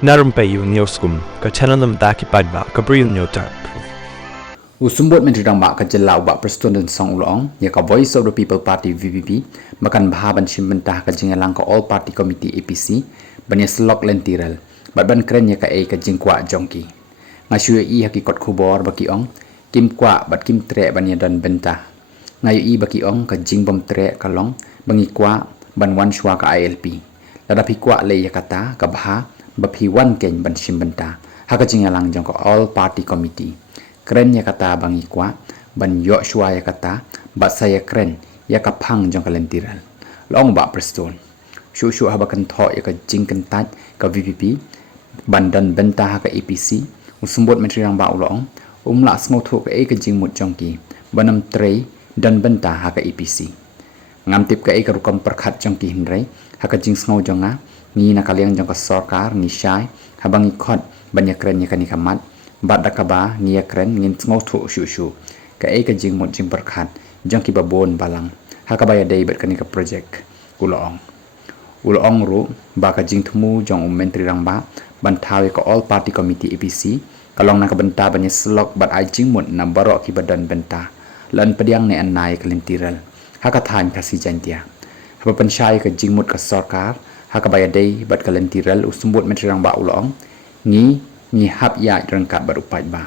Narumpayu Nioskum, Kachananam Daki Padba, Gabriel Nyotarp. Usumbut Menteri Damba Kajelau Bak Presiden Song Ulong, Yaka Voice of the People Party VPP, Makan Bahaban Shimbentah Kajingalang ka All Party Committee APC, Banyaslok Lentiral, Badban Kren Yaka A Kajingkwa Jongki. Ngasyu I Hakikot Kubor Baki Ong, Kim Kwa Bat Kim Tre Banyadan Bentah. Ngayu I Baki Ong Kajing Bom Tre Kalong, Bangi Kwa Banwan Shwa ka ILP. Ladapi Kwa Le Yakata Kabha, Bapi Wan Ken Ban Shimbentah, Hakajingalang Jong ka All Party Committee. Keren ya kata bangi kwa ban yok shua ya kata bat saya keren ya kapang jong kalentiral long ba preston shu shu habakan tho ya ka jingkan tat ka VPP ban dan benta ka APC usumbot menteri rang ba ulong umla sngo thu ka ka jingmut jongki banam trei dan benta ka APC ngamtip ka ka rukam perkhat jongki hindrai ha ka jing sngo jonga ni na kaliang jong ka sarkar ni shai habangi khot banyak keren ya ka ni kamat Bat dakaba niya kren ngin ngotu shu ka ka jing mot jing perkhat jang ki babon balang hakabaya dei bet kanika project ulong ru ba ka jing thumu jong menteri rangba ban thawe ka all party committee APC kalong na ka benta banya slok bat ai jing mot na barok ki badan benta lan pediang ne anai kalentiral hakathan kasi jantia haba panshai ka jing mot ka sarkar hakabaya dei bat kalentiral usumbut menteri rangba ulong ni hap ya rangkat berupai ba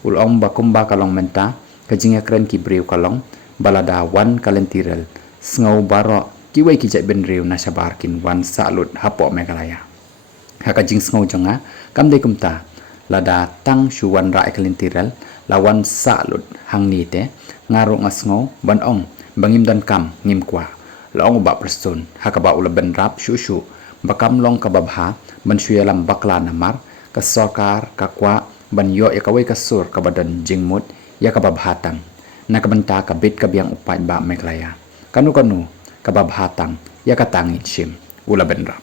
ulong bakumba kalong menta kajinga keren ki breu kalong balada wan kalentiral sngau barok ki wai ki jai ben reu na sabar kin wan salut hapo megalaya hakajing sngau jonga kam de kumta lada tang shuwan ra kalentiral lawan salut hang ni te ngaru ngasngau ban ong bangim dan kam ngim kwa long ba person hakaba ula ben rap shu bakam long kababha ban shuyalam bakla namar kasokar kakwa banyo ya kawai kasur kabadan jingmut ya kababhatang nakabanta kabit kabyang upat ba meklaya kanu kababhatang ya katangit shim ula benrap